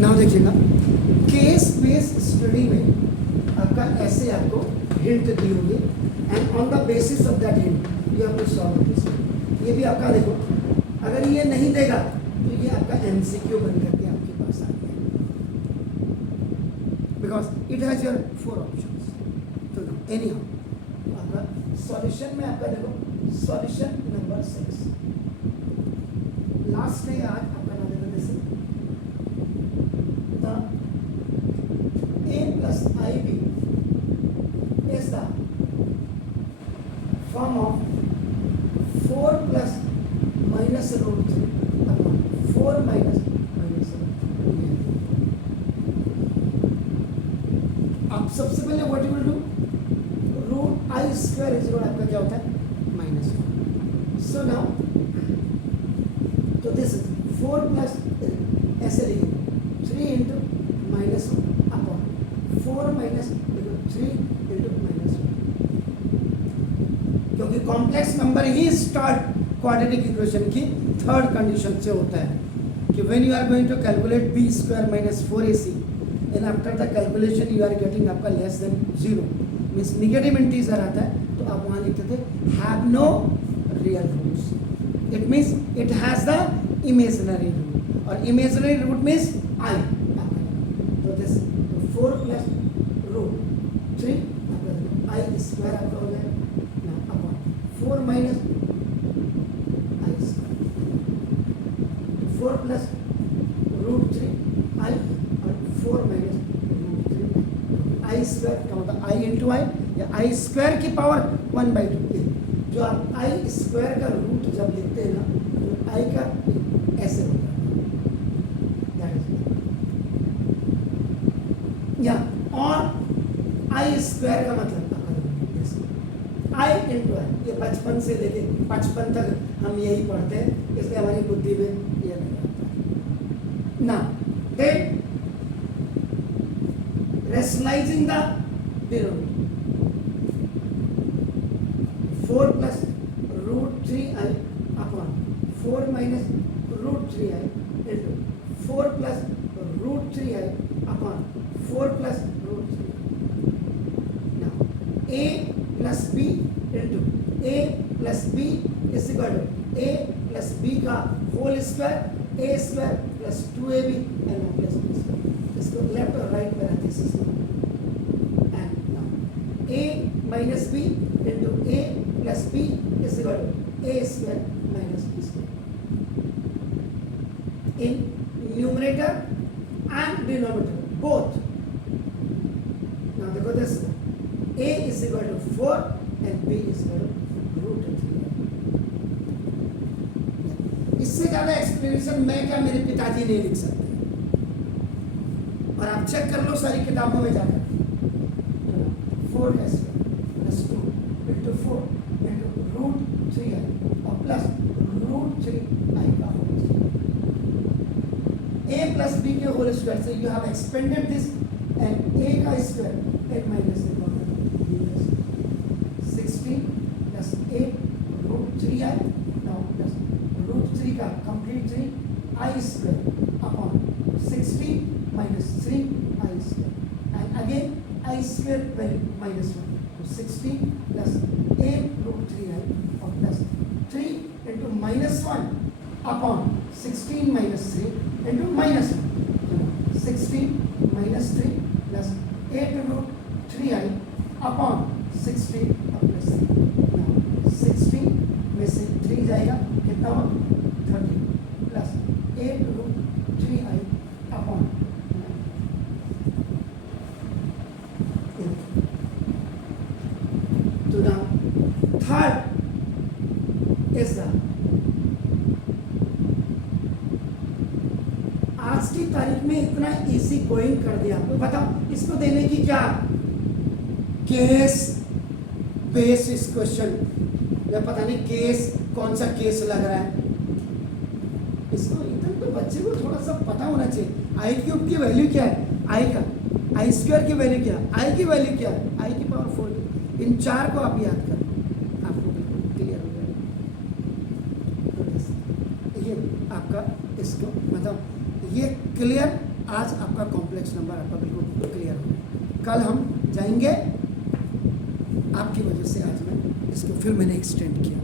Now देखिएगा, case based study में आपका ऐसे आपको हिंट दी होगी and on the basis of that hint you have to solve this. ये भी आपका देखो, अगर ये नहीं देगा तो ये आपका एमसीक्यू बन करके आपके पास आ गया, because it has your 4 options. तो एनी हाउ आपका सॉल्यूशन में आपका देखो, सॉल्यूशन नंबर 6 लास्ट है आज आपका नाम देखो, जैसे a plus ib is the form of 4 plus minus root 3 upon 4 minus root 3। अब सबसे पहले what you will do, root i square is equal आपका क्या होता है -1। सो नाउ तो दिस इज 4 प्लस ऐसे लिखेंगे 3 इंटू -1 अपॉन 4 माइनस 3 इंटू -1, क्योंकि कॉम्प्लेक्स नंबर ही स्टार्ट क्वाड्रेटिक इक्वेशन की थर्ड कंडीशन से होता है कि when you are going to calculate b square minus 4ac and after the calculation you are getting आपका less than 0 means negative integer आता है, तो आप वहाँ लिखते थे have no real roots, it means it has the imaginary root, और imaginary root means I। तो this 4 plus root 3 I square आपका हो जाएगा अपॉन 4 माइनस आई स्क्वायर, 4 प्लस रूट 3 आई और 4 माइनस रूट 3 आई स्क्वायर का मतलब आई इंटू आई या आई स्क्वायर की पावर 1/2। जो आप आई स्क्वायर का रूट जब लिखते हैं ना तो आई का ऐसे होता है, या और आई स्क्वायर का मतलब आई इंटू आई, ये बचपन से लेके 55 तक हम यही पढ़ते हैं, इसलिए हमारी बुद्धि में ये नहीं आता ना। Then rationalizing the denominator 4 plus root 3i upon 4 minus root 3i into 4 plus root 3i upon 4 plus root 3। Now a plus b into a plus b is equal to a plus b का whole square a square plus 2ab and plus b square. इसको left और right में रखते हैं and now a minus b into a plus b is equal to a square minus b square in numerator and denominator both. Now देखो this a is equal to 4 and b is equal to root 3। इससे ज्यादा explanation मैं क्या मेरे पिताजी नहीं लिख सकते, और आप चेक कर लो सारी किताबों में जाकर 4s plus 2 into 4 into root 3i और प्लस रूट 3i का whole square. a plus b के होल स्क्वायर से you have expanded this and a का square 8 minus 16 plus 8 root 3i now plus root 3 का complete 3 i square upon 16 minus 3 i square and again i square value -1 तो 16 plus 8 root 3i और plus 3 into -1 upon 16 minus 3 into -1 16 minus 3 plus 8 root 3i upon 16 plus 16 में से 3 जाएगा कितना हो 30 plus 8 root 3i upon तो now third is the आज की तारीख में इतना इजी गोइंग कर दिया आपको, बताओ इसको देने की क्या केस बेसिस क्वेश्चन, या पता नहीं केस कौन सा केस लग रहा है, इसको इतना तो बच्चे को थोड़ा सा पता होना चाहिए। आई क्यूब की वैल्यू क्या है, आई का आई स्क्वायर की वैल्यू क्या है, आई की वैल्यू क्या है, आई की पावर 4। इन चार को आप याद करें, आपको बिल्कुल क्लियर हो जाएगा। ये आपका इसको मतलब ये क्लियर आज आपका कॉम्प्लेक्स नंबर आपका बिल्कुल क्लियर हो गया। कल हम जाएंगे, आपकी वजह से आज मैं इसको फिर मैंने एक्सटेंड किया।